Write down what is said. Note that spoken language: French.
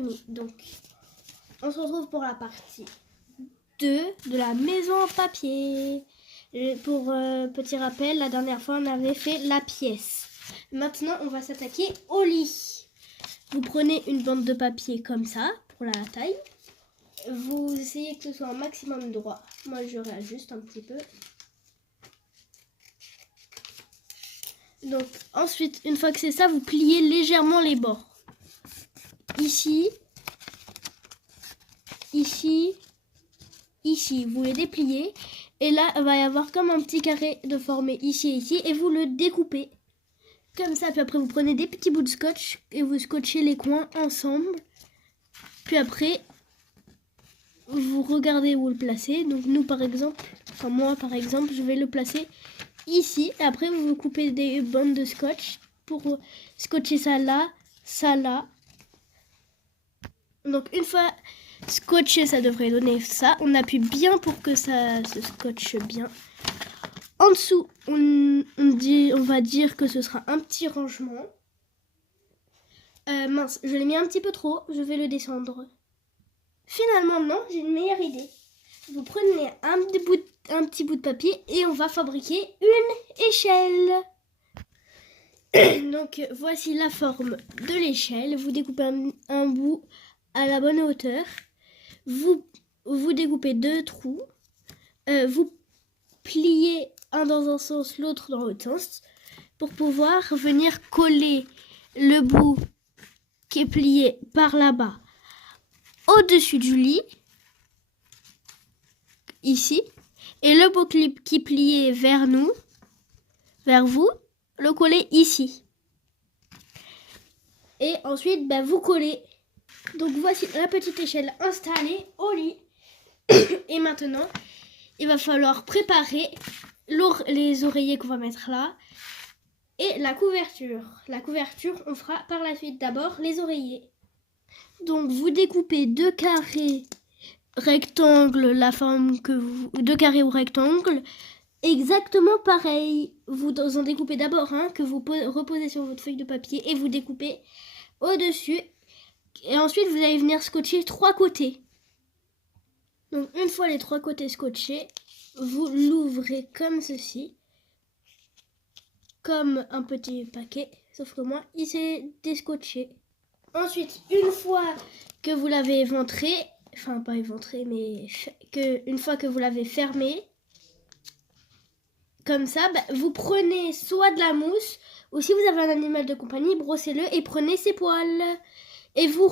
amis. Donc, on se retrouve pour la partie 2 de la maison en papier. Pour petit rappel, la dernière fois, on avait fait la pièce. Maintenant, on va s'attaquer au lit. Vous prenez une bande de papier comme ça, pour la taille. Vous essayez que ce soit un maximum droit. Moi, je réajuste un petit peu. Donc, ensuite, une fois que c'est ça, vous pliez légèrement les bords. Ici, ici, ici. Vous les dépliez. Et là, il va y avoir comme un petit carré de formé ici et ici. Et vous le découpez. Comme ça. Puis après, vous prenez des petits bouts de scotch. Et vous scotchez les coins ensemble. Puis après, vous regardez où le placer. Donc nous, par exemple, enfin moi, par exemple, je vais le placer ici. Et après, vous coupez des bandes de scotch pour scotcher ça là, ça là. Donc une fois scotché, ça devrait donner ça. On appuie bien pour que ça se scotche bien. En dessous, on va dire que ce sera un petit rangement. Mince, je l'ai mis un petit peu trop. Je vais le descendre. Finalement, non, j'ai une meilleure idée. Vous prenez un petit bout de papier et on va fabriquer une échelle. Donc, voici la forme de l'échelle. Vous découpez un bout à la bonne hauteur. Vous découpez 2 trous. Vous pliez un dans un sens, l'autre dans l'autre sens pour pouvoir venir coller le bout qui est plié par là-bas au-dessus du lit, ici, et le bout qui est plié vers nous, vers vous, le coller ici. Et ensuite, vous collez. Donc voici la petite échelle installée au lit. Et maintenant, il va falloir préparer les oreillers qu'on va mettre là et la couverture. La couverture, on fera par la suite d'abord les oreillers. Donc vous découpez 2 carrés rectangles, la forme que vous... 2 carrés ou rectangles, exactement pareil. Vous en découpez d'abord que vous reposez sur votre feuille de papier et vous découpez au-dessus. Et ensuite vous allez venir scotcher 3 côtés. Donc une fois les 3 côtés scotchés, vous l'ouvrez comme ceci. Comme un petit paquet, sauf que moi il s'est déscotché. Ensuite, une fois que vous l'avez éventré, enfin pas éventré, mais une fois que vous l'avez fermé, comme ça, vous prenez soit de la mousse, ou si vous avez un animal de compagnie, brossez-le et prenez ses poils. Et vous